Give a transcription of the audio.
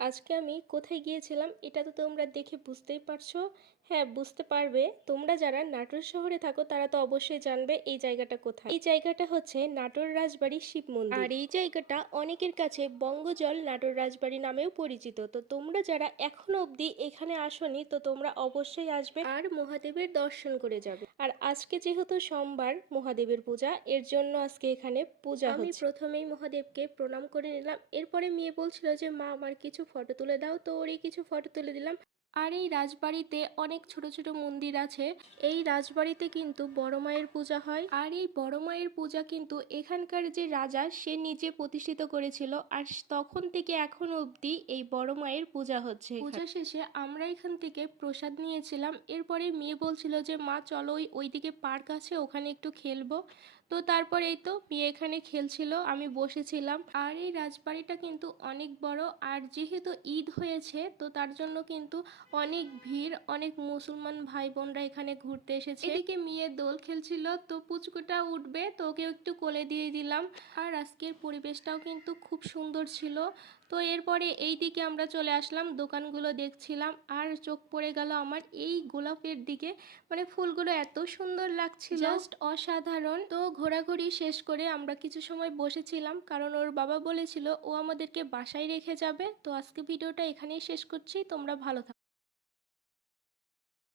আজকে আমি কোথায় গিয়েছিলাম এটা তো তোমরা দেখে বুঝতেই পারছো। হ্যাঁ, বুঝতে পারবে। তোমরা যারা নাটোর শহরে থাকো তারা তো অবশ্যই জানবে এই জায়গাটা কোথায়। এই জায়গাটা হচ্ছে নাটোর রাজবাড়ি শিব মন্দির। আর এই জায়গাটা অনেকের কাছে বঙ্গজল নাটোর রাজবাড়ি নামেও পরিচিত। তো তোমরা যারা এখনো অবধি এখানে আসোনি তো তোমরা অবশ্যই আসবে আর মহাদেবের দর্শন করে যাবে। আর আজকে যেহেতু সোমবার মহাদেবের পূজা, এর জন্য আজকে এখানে পূজা হচ্ছে। আমি প্রথমেই মহাদেবকে প্রণাম করে নিলাম। এরপরে মেয়ে বলছিল যে মা আমার কিছু ফটো তুলে দাও, তো ওরই কিছু ফটো তুলে দিলাম। আর এই রাজবাড়িতে অনেক ছোট ছোট মন্দির আছে। এই রাজবাড়িতে কিন্তু বড় মায়ের পূজা হয়। আর এই বড় মায়ের পূজা কিন্তু এখানকার যে রাজা সে নিজে প্রতিষ্ঠিত করেছিল। আর তখন থেকে এখন অবধি এই বড় মায়ের পূজা হচ্ছে। পূজা শেষে আমরা এখান থেকে প্রসাদ নিয়েছিলাম। এরপরে মেয়ে বলছিল যে মা চলো ওইদিকে পার্ক আছে, ওখানে একটু খেলবো। তো তারপর এই তো মেয়ে এখানে খেলছিল, আমি বসেছিলাম। আর এই রাজবাড়িটা কিন্তু অনেক বড়। আর যেহেতু ঈদ হয়েছে তো তার জন্য কিন্তু অনেক ভিড়, অনেক মুসলমান ভাই বোনরা এখানে ঘুরতে এসেছে। এদিকে মেয়ে দোল খেলছিল, তো পুচকুটা উঠবে তো ওকে একটু কোলে দিয়ে দিলাম। আর আজকের পরিবেশটাও কিন্তু খুব সুন্দর ছিল। তো এরপরে এই দিকে আমরা চলে আসলাম, দোকানগুলো দেখছিলাম। আর চোখ পড়ে গেল আমার এই গোলাপের দিকে, মানে ফুলগুলো এত সুন্দর লাগছিল, জাস্ট অসাধারণ। তো ঘোরাঘুরি শেষ করে আমরা কিছু সময় বসেছিলাম, কারণ ওর বাবা বলেছিল ও আমাদেরকে বাসায় রেখে যাবে। তো আজকে ভিডিওটা এখানেই শেষ করছি, তোমরা ভালো থাকো।